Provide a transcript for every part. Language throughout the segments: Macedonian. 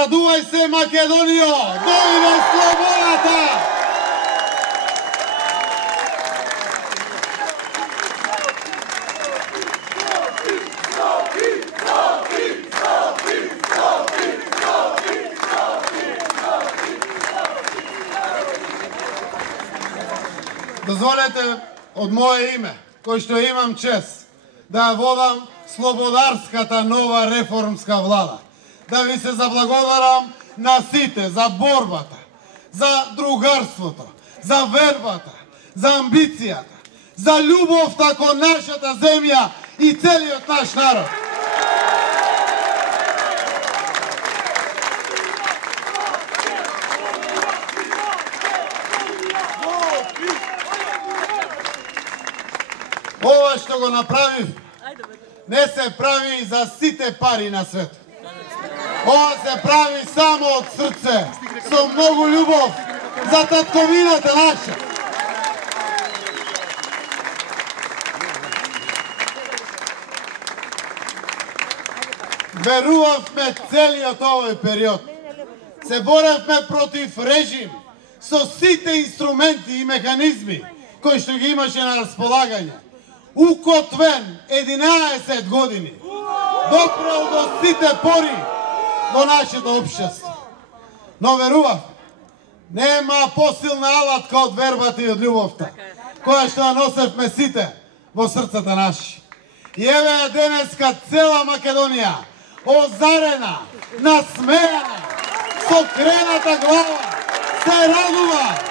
Радувај се, Македонијо, дојде слободата! Дозволете од моје име, кој што имам чест, да водам слободарската нова реформска влада, да ви се заблагодарам на сите за борбата, за другарството, за вербата, за амбицијата, за љубовта кон нашата земја и целиот наш народ. Ова што го направив, не се прави за сите пари на свет. Ова се прави само од срце, со многу љубов за татковината наша. Верувавме целиот овој период. Се боревме против режим со сите инструменти и механизми кои што ги имаше на располагање. Укотвен 11 години, допрел до сите пори во нашето општество. Но верував, нема посилна алатка од вербата и од љубовта, која што ја носевме сите во срцата наши. И еве е денеска цела Македонија, озарена, насмејана, со крената глава, се радува.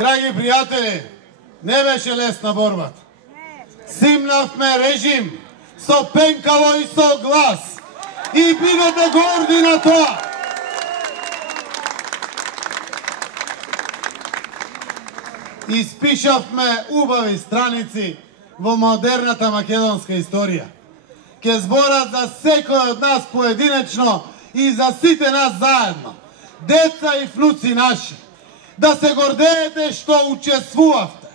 Драги пријатели, не беше лесна борбата. Симнавме режим со пенкало и со глас и бидете горди на тоа. Испишавме убави страници во модерната македонска историја. Ке зборат за секој од нас поединечно и за сите нас заедно, деца и внуци наши. Да се гордеете што учествувавте,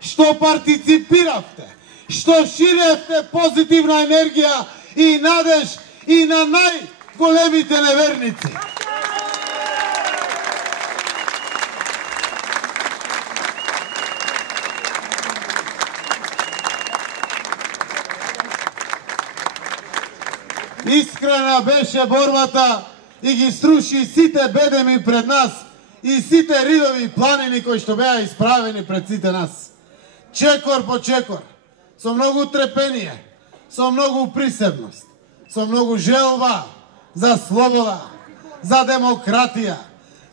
што партиципиравте, што ширевте позитивна енергија и надеж и на најголемите неверници. Искрена беше борбата и ги струши сите бедеми пред нас и сите ридови планини кои што беа исправени пред сите нас. Чекор по чекор, со многу трпение, со многу присебност, со многу желба за слобода, за демократија,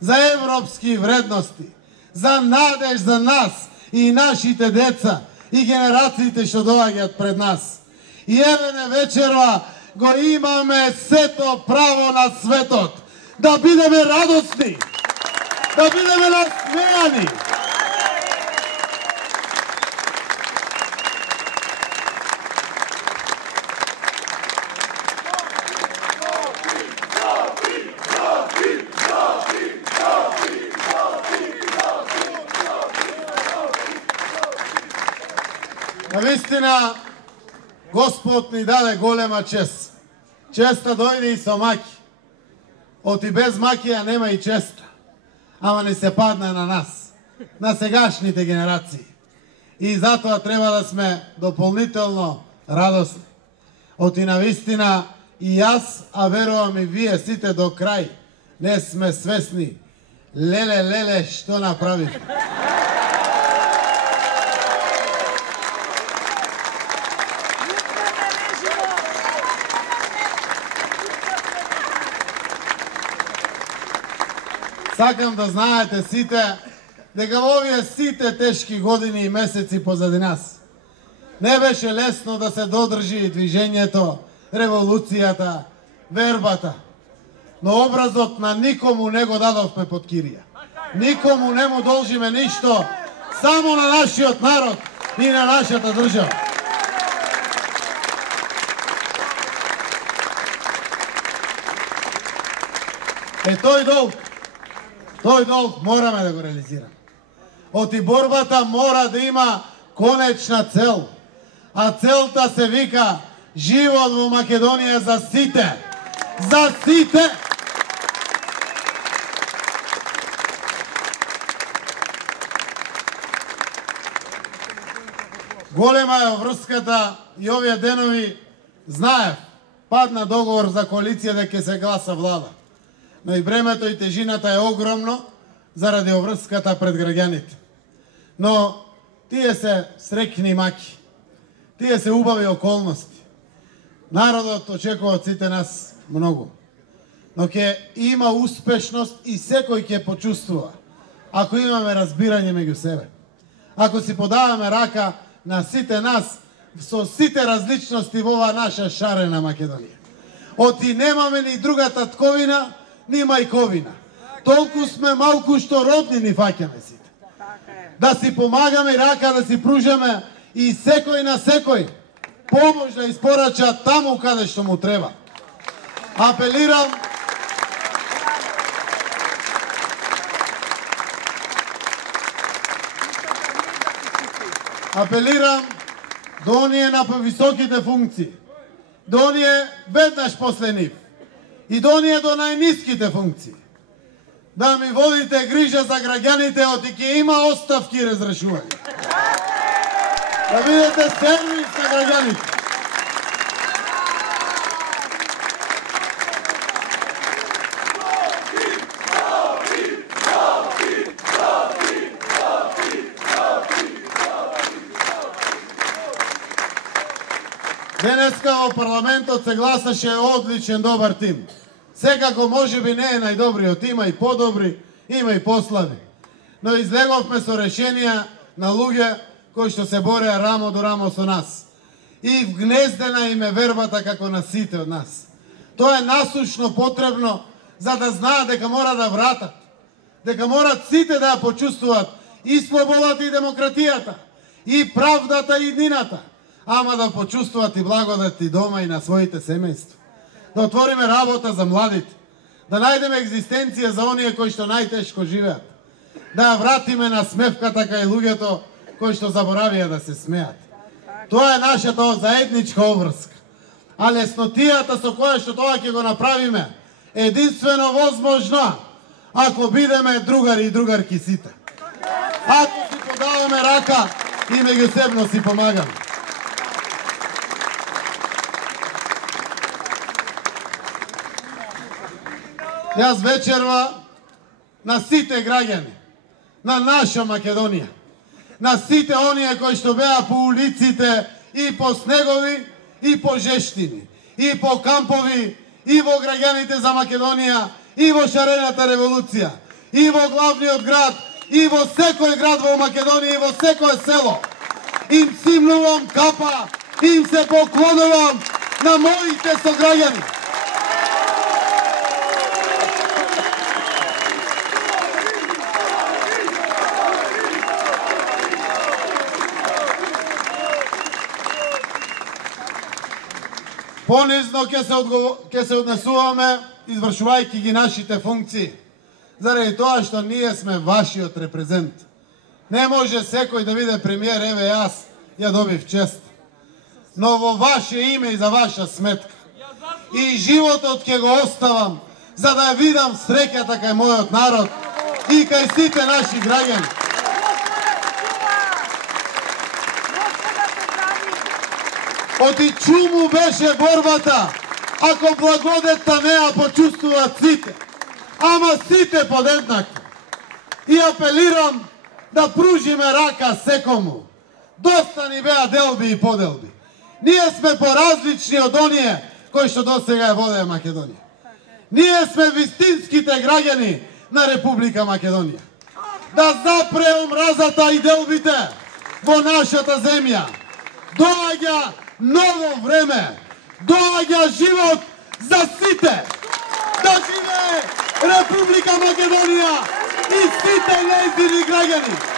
за европски вредности, за надеж за нас и нашите деца и генерациите што доаѓаат пред нас. И еве не вечерва го имаме сето право на светот да бидеме радосни, да бидеме насмејани. Навистина, Господ ни даде голема чест. Честа дојде и со маки. Оти без макија нема и честа. Ама не се падна на нас, на сегашните генерации. И затоа треба да сме дополнително радосни. Оти навистина и јас, а верувам и вие сите до крај, не сме свесни. Леле, што направив. Сакам да знаете сите, дека во овие сите тешки години и месеци позади нас не беше лесно да се додржи движењето, револуцијата, вербата. Но образот на никому не го дадовме под кирија. Никому не му должиме ништо, само на нашиот народ и на нашата држава. Тој долг мораме да го реализираме. Оти борбата мора да има конечна цел. А целта се вика живот во Македонија за сите. За сите! Голема е врската и овие денови знаев, падна договор за коалиција дека ќе се гласа влада. Но и бремето и тежината е огромно заради оврската пред граѓаните. Но тие се среќни маки. Тие се убави околности. Народот очекува од сите нас многу. Но ќе има успешност и секој ќе почувствува ако имаме разбирање меѓу себе. Ако си подаваме рака на сите нас со сите различности во оваа наша шарена Македонија. Оти немаме ни друга татковина, ни мајковина. Толку сме малку што родни ни фаќаме сите. Да си помагаме рака, да си пружаме и секој на секој помош да испорача таму каде што му треба. Апелирам до оние на повисоките функции, до оние веднаш после нив и до оние до најниските функции, да ми водите грижа за граѓаните, оти ќе има оставки и разрешување. Да бидете сервис на граѓаните. Денеска во парламентот се гласаше одличен, добар тим. Секако можеби не е најдобриот, има и подобри, има и послаби. Но излеговме со решенија на луѓе кои што се бореа рамо до рамо со нас. И вгнездена им е вербата како на сите од нас. Тоа е насушно потребно за да знаат дека мора да вратат. Дека морат сите да ја почувствуваат и слободата и демократијата, и правдата и иднината. Ама да почувствуват и благодат и дома и на своите семејства. Да отвориме работа за младите, да најдеме екзистенција за оние кои што најтешко живеат, да ја вратиме на смевката кај луѓето кои што заборавија да се смеат. Тоа е нашата заедничка обврска. А леснотијата со која што тоа ќе го направиме единствено возможно ако бидеме другари и другарки сите. Ако си подаваме рака и меѓусебно си помагаме. Јас вечерва на сите граѓани, на наша Македонија, на сите оние кои што беа по улиците и по снегови, и по жештини, и по кампови, и во граѓаните за Македонија, и во шарената револуција, и во главниот град, и во секој град во Македонија, и во секој село. Им симнувам капа, им се поклонувам на моите сограѓани. Понизно ќе се однесуваме извршувајќи ги нашите функции, заради тоа што ние сме вашиот репрезент. Не може секој да биде премиер, еве јас ја добив чест. Но во ваше име и за ваша сметка. И животот ќе го оставам, за да видам среќата кај мојот народ и кај сите наши граѓани. Оти чуму беше борбата, ако благодетта не ја почувствуваат сите, ама сите подеднакво. И апелирам да пружиме рака секому. Доста ни беа делби и поделби. Ние сме поразлични од оние кои што досега ја водеа Македонија. Ние сме вистинските граѓани на Република Македонија. Да запре омразата и делбите во нашата земја. Доаѓа ново време, доаѓа живот за сите. Да живее Република Македонија и сите нејзини граѓани.